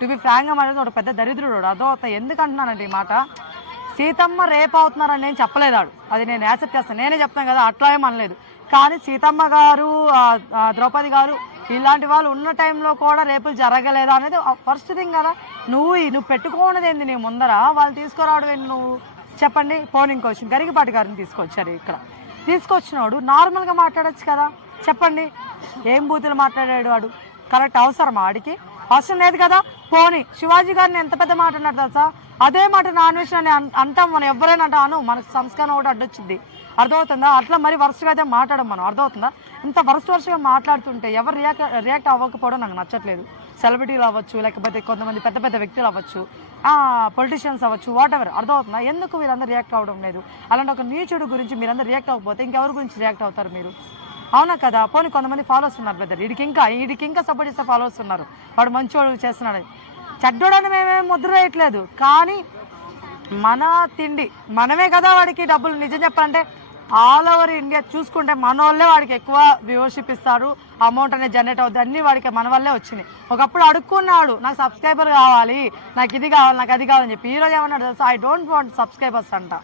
To be ఫ్రాంక్గా మాట్లాడితే ఒక పెద్ద దరిద్రుడు. అర్థం ఎందుకు అంటున్నానండి ఈ మాట. సీతమ్మ రేపు అవుతున్నారని నేను చెప్పలేదాడు, అది నేను యాక్సెప్ట్ చేస్తాను. నేనే చెప్తాను కదా, అట్లా ఏం అనలేదు. కానీ సీతమ్మ గారు, ద్రౌపది గారు ఇలాంటి వాళ్ళు ఉన్న టైంలో కూడా రేపులు జరగలేదా అనేది ఫస్ట్ థింగ్ కదా. నువ్వు పెట్టుకోనది ఏంది నీ ముందర, వాళ్ళు తీసుకురావడం ఏంటి నువ్వు చెప్పండి. పోలింగ్ క్వశ్చన్ గరికపాటి గారిని తీసుకొచ్చారు, ఇక్కడ తీసుకొచ్చినాడు నార్మల్గా మాట్లాడచ్చు కదా. చెప్పండి, ఏం బూతులు మాట్లాడాడు వాడు? కరెక్ట్ అవసరమా వాడికి? అవసరం లేదు కదా. పోనీ శివాజీ గారిని ఎంత పెద్ద మాట అన్నాడు తెలుసా? అదే మాట నాన్ వెజ్ అని అంటాం మనం, ఎవరైనా అంటాను, మనకు సంస్కారం ఒకటి అడ్డొచ్చింది. అర్థమవుతుందా? అట్లా మరి వరుసగా అయితే మాట్లాడడం మనం, అర్థమవుతుందా? ఇంత వరుసగా మాట్లాడుతుంటే ఎవరు రియాక్ట్ అవ్వకపోవడం నాకు నచ్చట్లేదు. సెలబ్రిటీలు అవ్వచ్చు, లేకపోతే కొంతమంది పెద్ద పెద్ద వ్యక్తులు అవ్వచ్చు, పొలిటీషియన్స్ అవ్వచ్చు, వాట్ ఎవర్. అర్థమవుతుందా? ఎందుకు వీళ్ళందరూ రియాక్ట్ అవ్వడం లేదు? అలాంటి ఒక నీచుడు గురించి మీరందరూ రియాక్ట్ అవ్వకపోతే ఇంకెవరి గురించి రియాక్ట్ అవుతారు మీరు? అవునా కదా. పోనీ కొంతమంది ఫాలోవర్స్ ఉన్నారు బ్రదర్, వీడికి ఇంకా సపోర్ట్ చేస్తే ఫాలోవర్స్ ఉన్నారు, వాడు మంచివాడు చేస్తున్నాడు. చెడ్డోడని మేమేం ముద్ర వేయట్లేదు, కానీ మన తిండి మనమే కదా వాడికి డబ్బులు. నిజం చెప్పాలంటే ఆల్ ఓవర్ ఇండియా చూసుకుంటే మన వాళ్ళే వాడికి ఎక్కువ వ్యూవర్షిప్ ఇస్తారు, అమౌంట్ అనేది జనరేట్ అవుతుంది, అన్నీ వాడికి మన వల్లే వచ్చినాయి. ఒకప్పుడు అడుక్కున్నాడు, నాకు సబ్స్క్రైబర్ కావాలి, నాకు ఇది కావాలి, నాకు అది కావాలని చెప్పి. ఈరోజు ఏమన్నాడు తెలుసా? ఐ డోంట్ వాంట్ సబ్స్క్రైబర్స్ అంట,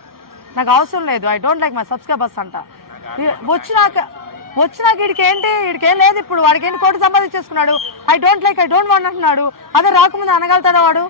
నాకు అవసరం లేదు, I don't like my subscribers అంట. వచ్చినాక వీడికేం లేదు. ఇప్పుడు వాడికి ఏంటి, కోటి సంపాదించేసుకున్నాడు. ఐ డోంట్ వాంట్ అంటున్నాడు. అదే రాకముందు అనగలుగుతాడా వాడు?